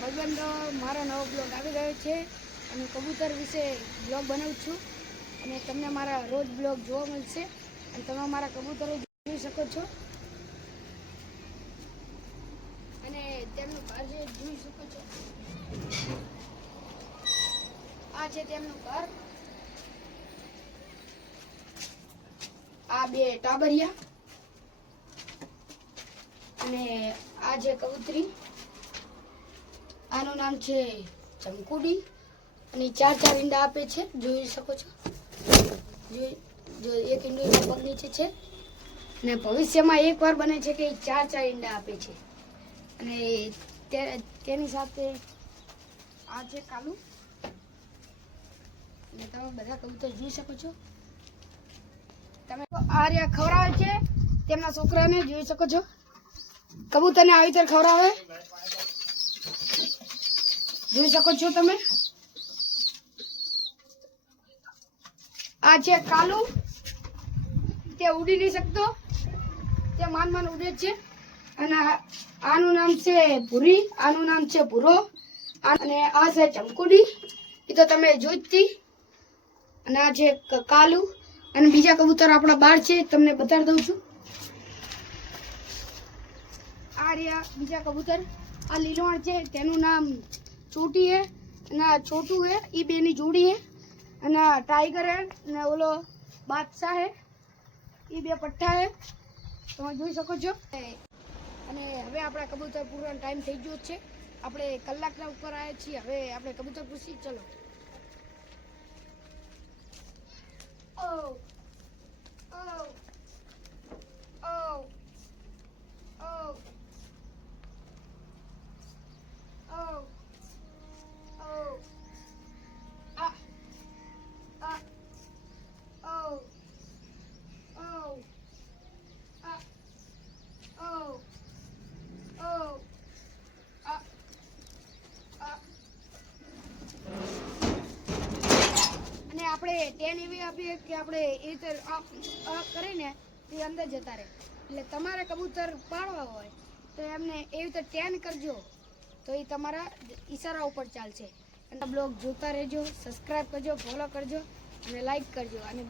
ભાઈબંધો, મારો નવો બ્લોગ આવી ગયો છે અને કબૂતર વિશે બ્લોગ બનાવું છું અને તમને મારા રોજ બ્લોગ જોવા મળશે અને તમે મારા કબૂતરો જોઈ શકો છો અને તેમનું ઘર જે જોઈ શકો છો. આ છે તેમનું ઘર. આ બે ટાબરિયા અને આ જે કબૂતરી, આનું નામ છે ચમકુડી અને 4 ઈંડા આપે છે, જોઈ શકો છો. જો એક ઈંડો પગ નીચે છે અને ભવિષ્યમાં એકવાર બને છે કે 4 ઈંડા આપે છે. અને તેની સાથે આ છે કાલું અને તમે બધા કબૂતર જોઈ શકો છો. તમે આ રહ્યા ખવડાવે છે તેમના છોકરાને, જોઈ શકો છો. કબૂતરને આવી રીતે ખવડાવે, જોઈ શકો છો તમે. આ છે કાલું, તે ઉડી નહીં શકતો, તે માન ઉડે છે. અને આનું નામ છે ભૂરી, આનું નામ છે ભૂરો અને આ છે ચમકુડી, એ તો તમે જોઈતી. અને આ છે કાલું અને બીજા કબૂતર આપણા બાર છે, તમને બતાવી દઉં છું. આ રહ્યા બીજા કબૂતર. આ લીલવણ છે, તેનું નામ ચોટી હે અને આ છોટું હે, એ બેની જોડી હે. અને આ ટાઈગર હે અને ઓલો બાદશાહ હે, એ બે પઠ્ઠા હે, તમે જોઈ શકો છો. અને હવે આપણા કબૂતર પૂરવાનો ટાઈમ થઈ ગયો છે. આપણે કલાકના ઉપર આવ્યા છીએ. હવે આપણે કબૂતર પૂછી, ચલો. ઓ ઓ ઓ ઓ ઓ ઓ આ આ ઓ ઓ આ ઓ ઓ આ આ. અને આપણે ટેન એવી આપીએ કે આપણે એ રીતે કરીને એ અંદર જતા રહે. એટલે તમારે કબૂતર પાડવા હોય તો એમને એવી રીતે ટેન કરજો, તો એ તમારા ઈશારા ઉપર ચાલશે. અને બ્લોગ જોતા રહેજો, સબસ્ક્રાઈબ કરજો, ફોલો કરજો અને લાઈક કરજો. અને